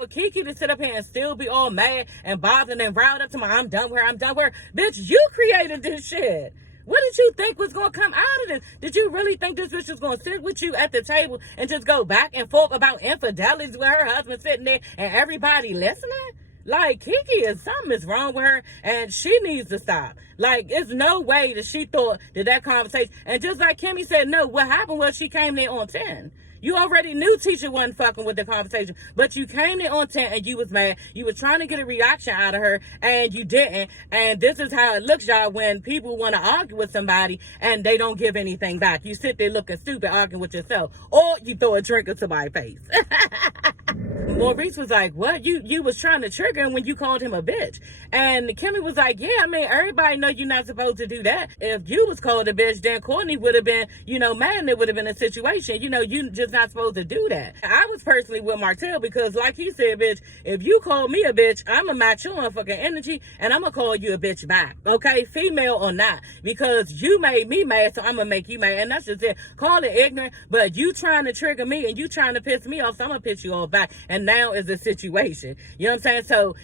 For Kiki to sit up here and still be all mad and bothered and riled up to I'm done with her, I'm done with her. Bitch, you created this shit. What did you think was going to come out of this? Did you really think this bitch was going to sit with you at the table and just go back and forth about infidelities with her husband sitting there and everybody listening? Like, Kiki something is wrong with her and she needs to stop. Like, it's no way that she thought that conversation, and just like Kimmy said, no, what happened was she came there on 10. You already knew Tisha wasn't fucking with the conversation, but you came there on 10 and you was mad. You was trying to get a reaction out of her and you didn't. And this is how it looks, y'all, when people want to argue with somebody and they don't give anything back. You sit there looking stupid arguing with yourself, or you throw a drink in somebody's face. Maurice was like, what? You was trying to trigger him when you called him a bitch. And Kimmy was like, yeah, I mean, everybody know you're not supposed to do that. If you was called a bitch, then Courtney would have been, mad, and it would have been a situation. You just not supposed to do that. I was personally with Martell because, like he said, bitch, if you call me a bitch, I'm going to match your motherfucking energy and I'm going to call you a bitch back. Okay? Female or not. Because you made me mad, so I'm going to make you mad. And that's just it. Call it ignorant, but you trying to trigger me and you trying to piss me off, so I'm going to piss you all back. And now is the situation. You know what I'm saying? So,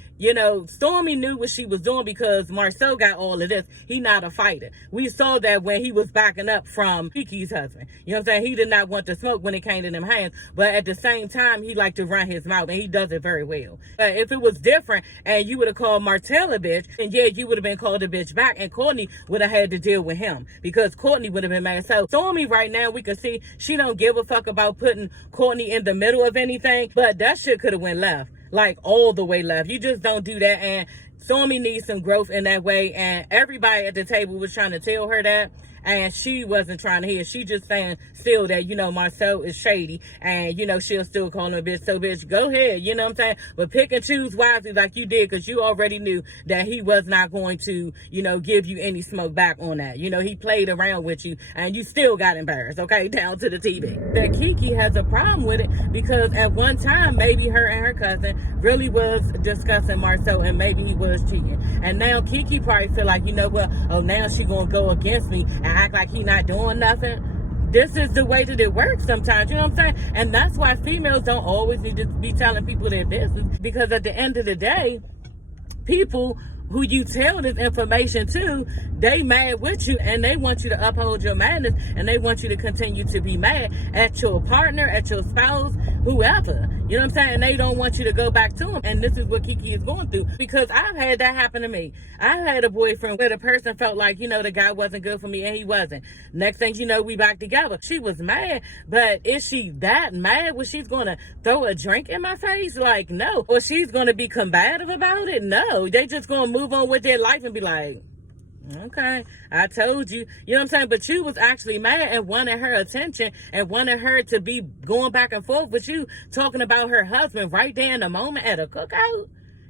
Stormy knew what she was doing because Marcel got all of this. He not a fighter. We saw that when he was backing up from Kiki's husband. You know what I'm saying? He did not want to smoke when it came to them hands, but at the same time, he liked to run his mouth, and he does it very well. But if it was different, and you would have called Martell a bitch, then yeah, you would have been called a bitch back, and Courtney would have had to deal with him, because Courtney would have been mad. So Stormy right now, we can see she don't give a fuck about putting Courtney in the middle of anything, but that shit could have went left. Like, all the way left. You just don't do that, and Stormy needs some growth in that way, and everybody at the table was trying to tell her that, and she wasn't trying to hear. She just saying still that, Marcel is shady, and, she'll still call him a bitch. So, bitch, go ahead, you know what I'm saying? But pick and choose wisely like you did, because you already knew that he was not going to, give you any smoke back on that. He played around with you, and you still got embarrassed, okay, down to the TV. That Kiki has a problem with it, because at one time, maybe her and her cousin really was discussing Marcel, and maybe he was cheating. And now Kiki probably feel like, now she gonna go against me and act like he not doing nothing. This is the way that it works sometimes, you know what I'm saying? And that's why females don't always need to be telling people their business, because at the end of the day, people who you tell this information to, they mad with you, and they want you to uphold your madness, and they want you to continue to be mad at your partner, at your spouse, whoever. You know what I'm saying? And they don't want you to go back to them. And this is what Kiki is going through, because I've had that happen to me. I had a boyfriend where the person felt like, the guy wasn't good for me, and he wasn't. Next thing you know, we back together. She was mad, but is she that mad where she's going to throw a drink in my face? Like, no. Or she's going to be combative about it? No. They just going to move on with their life and be like, okay, I told you. You know what I'm saying? But you was actually mad and wanted her attention and wanted her to be going back and forth with you, talking about her husband right there in the moment at a cookout.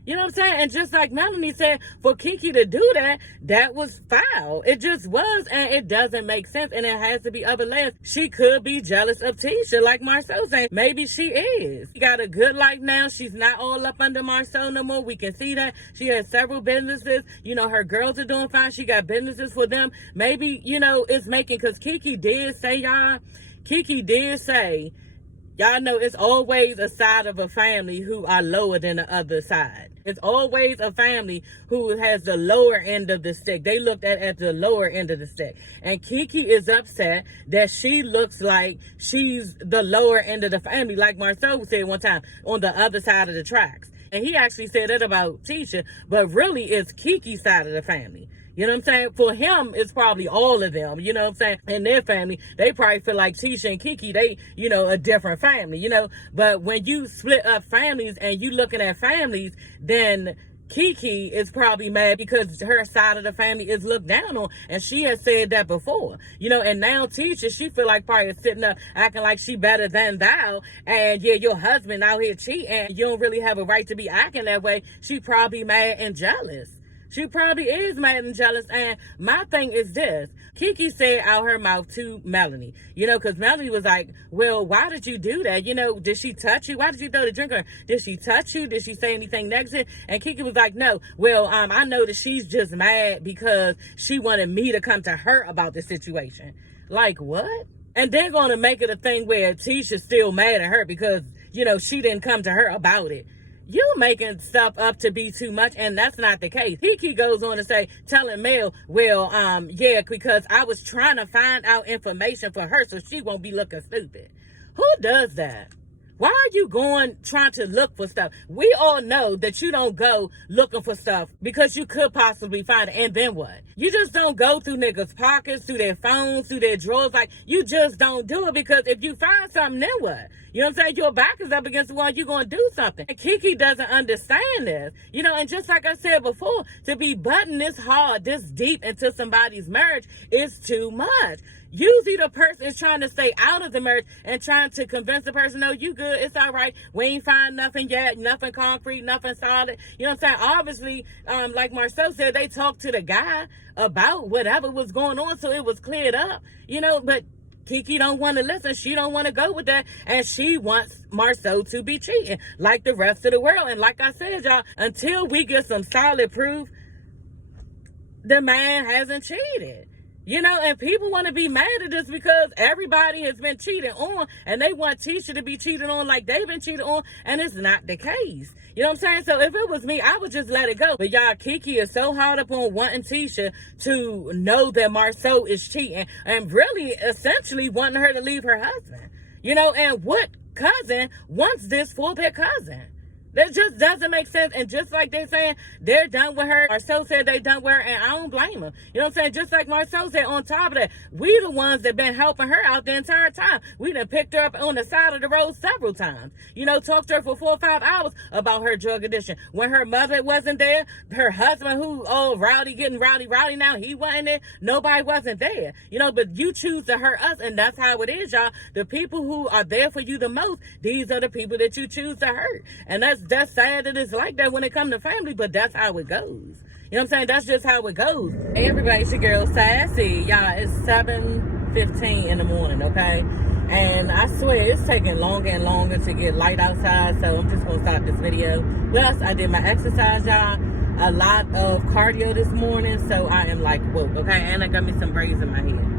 You know what I'm saying? And just like Melanie said, for Kiki to do that, that was foul. It just was, and it doesn't make sense, and it has to be other layers. She could be jealous of Tisha, like Marcel saying. Maybe she is. She got a good life now. She's not all up under Marcel no more. We can see that. She has several businesses. Her girls are doing fine. She got businesses for them. Maybe, it's making, because Kiki did say, y'all know it's always a side of a family who are lower than the other side. It's always a family who has the lower end of the stick. They looked at the lower end of the stick. And Kiki is upset that she looks like she's the lower end of the family, like Marcel said one time, on the other side of the tracks. And he actually said that about Tisha, but really it's Kiki's side of the family. You know what I'm saying? For him, it's probably all of them, you know what I'm saying? In their family, they probably feel like Tisha and Kiki, they, a different family, But when you split up families and you looking at families, then Kiki is probably mad because her side of the family is looked down on. And she has said that before, and now Tisha, she feel like probably is sitting up acting like she better than thou. And yeah, your husband out here cheating, and you don't really have a right to be acting that way. She probably mad and jealous. She probably is mad and jealous. And my thing is this. Kiki said out her mouth to Melanie, because Melanie was like, well, why did you do that? Did she touch you? Why did you throw the drink on her? Did she touch you? Did she say anything negative? And Kiki was like, no. Well, I know that she's just mad because she wanted me to come to her about the situation. Like, what? And they're going to make it a thing where Tisha's still mad at her because, she didn't come to her about it. You making stuff up to be too much, and that's not the case. Kiki goes on to say, telling Mel, well, yeah, because I was trying to find out information for her so she won't be looking stupid. Who does that? Why are you trying to look for stuff? We all know that you don't go looking for stuff because you could possibly find it. And then what? You just don't go through niggas' pockets, through their phones, through their drawers. Like, you just don't do it, because if you find something, then what? You know what I'm saying? Your back is up against the wall, you're going to do something. And Kiki doesn't understand this. You know, and just like I said before, to be butting this hard, this deep into somebody's marriage is too much. Usually the person is trying to stay out of the marriage and trying to convince the person, no, you good, it's all right. We ain't find nothing yet, nothing concrete, nothing solid. You know what I'm saying? Obviously, like Marcel said, they talked to the guy about whatever was going on, so it was cleared up. You know, but Kiki don't want to listen. She don't want to go with that. And she wants Marcel to be cheating like the rest of the world. And like I said, y'all, until we get some solid proof, the man hasn't cheated. You know, and people want to be mad at this because everybody has been cheated on, and they want Tisha to be cheated on like they've been cheated on, and it's not the case. You know what I'm saying? So if it was me, I would just let it go. But y'all, Kiki is so hard up on wanting Tisha to know that Marcel is cheating, and really essentially wanting her to leave her husband. You know, and what cousin wants this for their cousin? That just doesn't make sense. And just like they're saying they're done with her, Marcel said they done with her, and I don't blame them. You know what I'm saying? Just like Marcel said, on top of that, we the ones that been helping her out the entire time. We done picked her up on the side of the road several times. You know, talked to her for 4 or 5 hours about her drug addiction. When her mother wasn't there, her husband, who rowdy, getting rowdy now, he wasn't there. Nobody wasn't there. You know, but you choose to hurt us, and that's how it is, y'all. The people who are there for you the most, these are the people that you choose to hurt. And that's sad that it's like that when it comes to family, but that's how it goes. You know what I'm saying? That's just how it goes. Hey everybody, it's your girl Sassy. Y'all, it's 7:15 in the morning, okay? And I swear it's taking longer and longer to get light outside, so I'm just gonna stop this video. Plus, I did my exercise, y'all. A lot of cardio this morning, so I am like, whoa, okay? And I got me some braids in my head.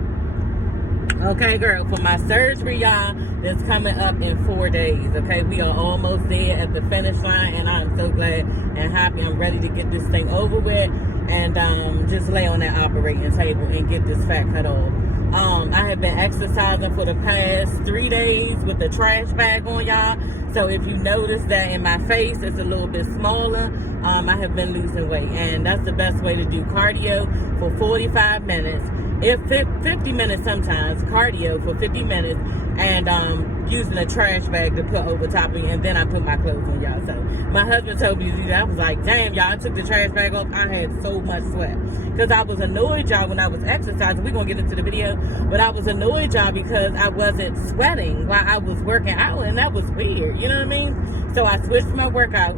Okay, girl, for my surgery, y'all, that's coming up in 4 days, okay? We are almost there at the finish line, and I'm so glad and happy. I'm ready to get this thing over with and just lay on that operating table and get this fat cut off. I have been exercising for the past 3 days with the trash bag on, y'all. So if you notice that in my face, it's a little bit smaller, I have been losing weight. And that's the best way to do cardio for 45 minutes. If 50 minutes sometimes, cardio for 50 minutes, and using a trash bag to put over top of me, and then I put my clothes on, y'all. So my husband told me to do that. I was like, damn, y'all, I took the trash bag off. I had so much sweat because I was annoyed, y'all, when I was exercising. We're going to get into the video, but I was annoyed, y'all, because I wasn't sweating while I was working out, and that was weird. You know what I mean? So I switched my workout,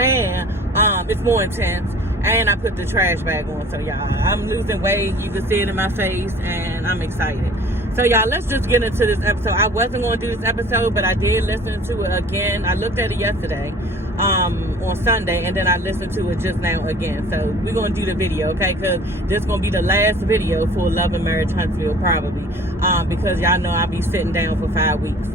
and it's more intense. And I put the trash bag on. So, y'all, I'm losing weight. You can see it in my face. And I'm excited. So, y'all, let's just get into this episode. I wasn't going to do this episode, but I did listen to it again. I looked at it yesterday on Sunday. And then I listened to it just now again. So, we're going to do the video, okay? Because this is going to be the last video for Love and Marriage Huntsville, probably. Because y'all know I'll be sitting down for 5 weeks.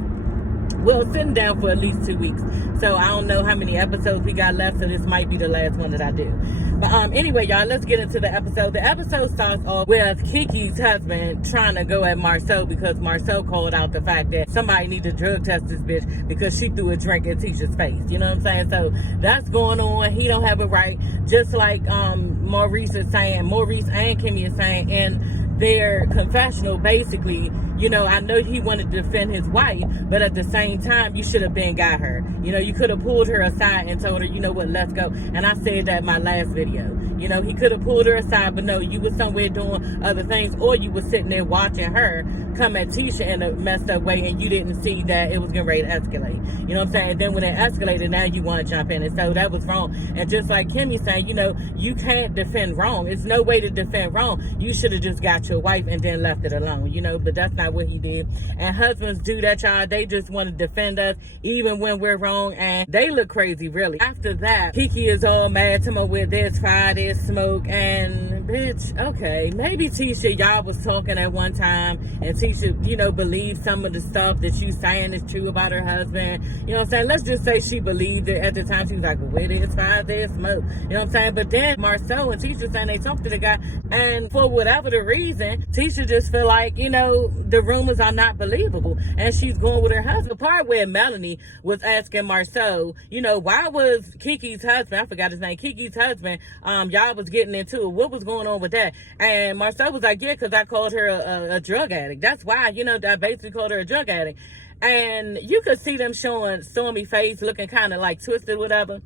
Well, sitting down for at least 2 weeks. So I don't know how many episodes we got left, so this might be the last one that I do. But anyway, y'all, let's get into the episode. The episode starts off with Kiki's husband trying to go at Marcel because Marcel called out the fact that somebody need to drug test this bitch because she threw a drink at Tisha's face. You know what I'm saying? So that's going on. He don't have a right. Just like Maurice and Kimmy is saying in their confessional, basically, you know, I know he wanted to defend his wife, but at the same time, you should have been got her. You know, you could have pulled her aside and told her, you know what, let's go. And I said that in my last video. You know, he could have pulled her aside, but no, you was somewhere doing other things, or you was sitting there watching her come at Tisha in a messed up way, and you didn't see that it was getting ready to escalate. You know what I'm saying? And then when it escalated, now you want to jump in. And so that was wrong. And just like Kimmy saying, you know, you can't defend wrong. It's no way to defend wrong. You should have just got your wife and then left it alone, you know, but that's not what he did. And husbands do that, y'all. They just want to defend us even when we're wrong, and they look crazy, really. After that, Kiki is all mad to me with there's fire, there's smoke, and Bitch, okay, maybe Tisha, y'all was talking at one time, and Tisha, believed some of the stuff that you saying is true about her husband. You know what I'm saying? Let's just say she believed it at the time. She was like, well, where there's fire, there's smoke. You know what I'm saying? But then Marceau and Tisha saying they talked to the guy, and for whatever the reason, Tisha just feel like, the rumors are not believable, and she's going with her husband. The part where Melanie was asking Marceau, why was Kiki's husband, I forgot his name, Kiki's husband, y'all was getting into it. What was going on with that? And Marceau was like, yeah, because I called her a drug addict. That's why, I basically called her a drug addict. And you could see them showing Stormy face looking kind of like twisted, whatever.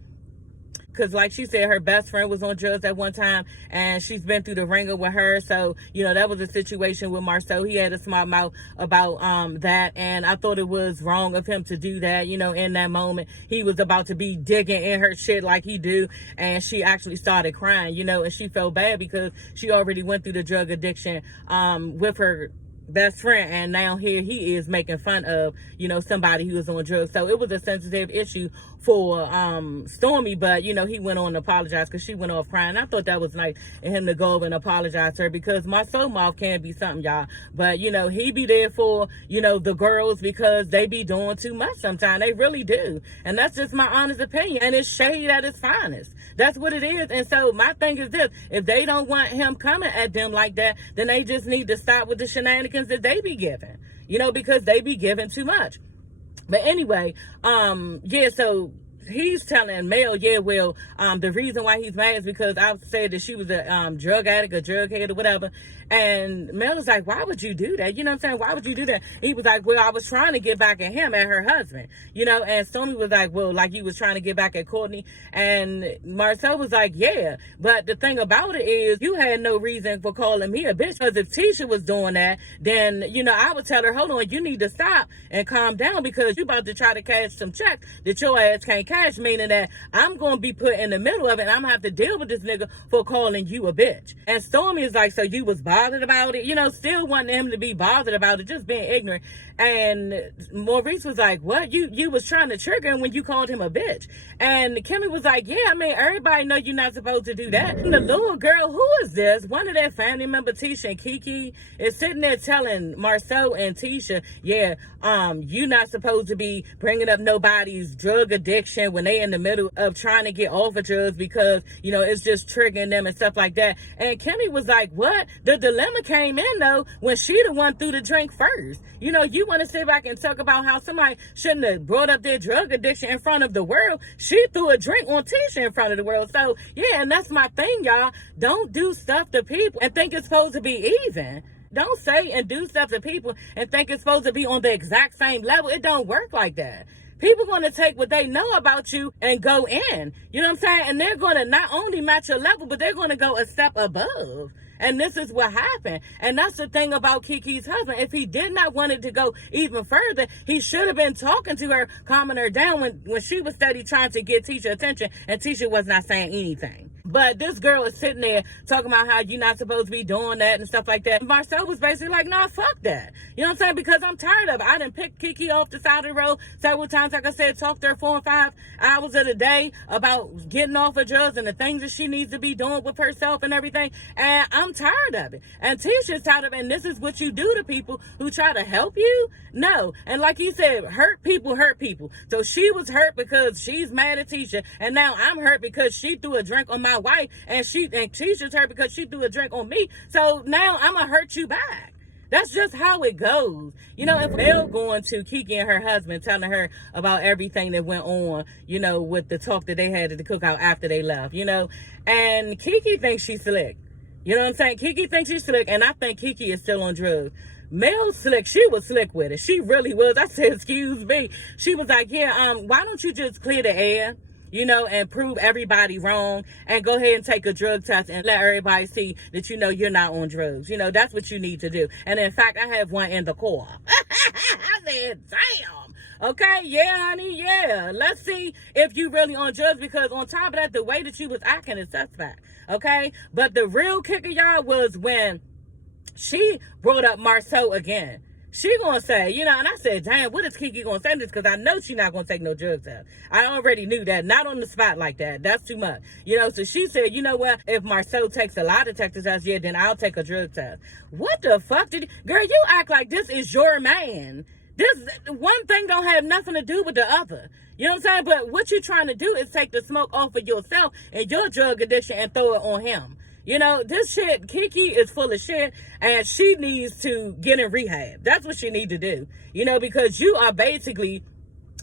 Because like she said, her best friend was on drugs at one time, and she's been through the ringer with her. So, that was a situation with Marceau. He had a smart mouth about that, and I thought it was wrong of him to do that, in that moment. He was about to be digging in her shit like he do, and she actually started crying, and she felt bad because she already went through the drug addiction with her best friend, and now here he is making fun of somebody who was on drugs. So it was a sensitive issue for Stormy, but he went on to apologize because she went off crying. I thought that was nice of him to go over and apologize to her, because my soul mouth can be something, y'all, but he be there for the girls, because they be doing too much sometimes. They really do, and that's just my honest opinion, and it's shade at its finest. That's what it is. And so my thing is this: if they don't want him coming at them like that, then they just need to stop with the shenanigans that they be giving, because they be giving too much. But anyway, so he's telling Mel, the reason why he's mad is because I said that she was a drug addict, a drug head, or whatever. And Mel was like, why would you do that? You know what I'm saying? Why would you do that? He was like, well, I was trying to get back at him, at her husband. And Stormy was like, well, like you was trying to get back at Courtney. And Marcel was like, yeah. But the thing about it is, you had no reason for calling me a bitch. Because if Tisha was doing that, then, I would tell her, hold on, you need to stop and calm down, because you about to try to cash some checks that your ass can't cash, meaning that I'm going to be put in the middle of it, and I'm going to have to deal with this nigga for calling you a bitch. And Stormy is like, so you was bothered about it? Still wanting him to be bothered about it, just being ignorant. And Maurice was like, what? You was trying to trigger him when you called him a bitch. And Kimmy was like, yeah, I mean, everybody know you're not supposed to do that. And the little girl, who is this? One of their family members, Tisha and Kiki, is sitting there telling Marceau and Tisha, yeah, you're not supposed to be bringing up nobody's drug addiction when they in the middle of trying to get off of drugs, because, it's just triggering them and stuff like that. And Kimmy was like, what? The dilemma came in, though, when she the one threw the drink first. You want to sit back and talk about how somebody shouldn't have brought up their drug addiction in front of the world. She threw a drink on Tisha in front of the world. So, yeah, and that's my thing, y'all. Don't do stuff to people and think it's supposed to be even. Don't say and do stuff to people and think it's supposed to be on the exact same level. It don't work like that. People going to take what they know about you and go in. You know what I'm saying? And they're going to not only match your level, but they're going to go a step above. And this is what happened. And that's the thing about Kiki's husband. If he did not want it to go even further, he should have been talking to her, calming her down when she was steady trying to get Tisha attention, and Tisha was not saying anything. But this girl is sitting there talking about how you're not supposed to be doing that and stuff like that. Marcel was basically like, nah, fuck that. You know what I'm saying? Because I'm tired of it. I done picked Kiki off the side of the road several times. Like I said, talked to her 4 and 5 hours of the day about getting off of drugs and the things that she needs to be doing with herself and everything. And I'm tired of it. And Tisha's tired of it. And this is what you do to people who try to help you? No. And like you said, hurt people hurt people. So she was hurt because she's mad at Tisha. And now I'm hurt because she threw a drink on my wife, and Tisha's hurt because she threw a drink on me. So now I'm gonna hurt you back. That's just how it goes. If Mel going to Kiki and her husband, telling her about everything that went on, with the talk that they had at the cookout after they left, and Kiki thinks she's slick. You know what I'm saying? Kiki thinks she's slick, and I think Kiki is still on drugs. Mel's slick. She was slick with it. She really was. I said, excuse me. She was like, yeah, why don't you just clear the air? And prove everybody wrong, and go ahead and take a drug test and let everybody see that, you're not on drugs. That's what you need to do. And in fact, I have one in the car. I said, damn. Okay, yeah, honey, yeah. Let's see if you really on drugs, because on top of that, the way that you was acting is suspect. Okay? But the real kicker, y'all, was when she brought up Marceau again. she gonna say, you know, and I said, damn, what is Kiki gonna say this? Because I know she not gonna take no drug test. I already knew that. Not on the spot like that. That's too much. You know, so she said, you know what? If Marceau takes a lie detector test, yeah, then I'll take a drug test. What the fuck girl, you act like this is your man. This one thing don't have nothing to do with the other. You know what I'm saying? But what you're trying to do is take the smoke off of yourself and your drug addiction and throw it on him. You know, this shit, Kiki is full of shit, and she needs to get in rehab. That's what she need to do. You know, because you are basically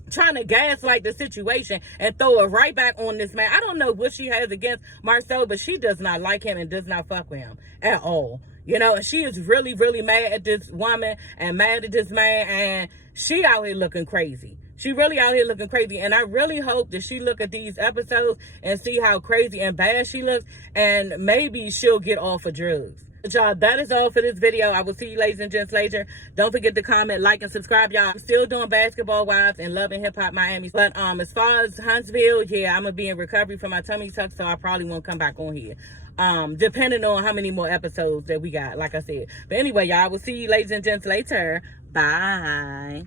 trying to gaslight the situation and throw it right back on this man. I don't know what she has against Marceau, but she does not like him and does not fuck with him at all. You know, she is really, really mad at this woman and mad at this man, and she out here looking crazy. She really out here looking crazy, and I really hope that she look at these episodes and see how crazy and bad she looks, and maybe she'll get off of drugs. But y'all, that is all for this video. I will see you ladies and gents later. Don't forget to comment, like, and subscribe, y'all. I'm still doing Basketball Wives and Love and Hip Hop Miami. But as far as Huntsville, yeah, I'm going to be in recovery from my tummy tuck, so I probably won't come back on here. Depending on how many more episodes that we got, like I said. But anyway, y'all, I will see you ladies and gents later. Bye.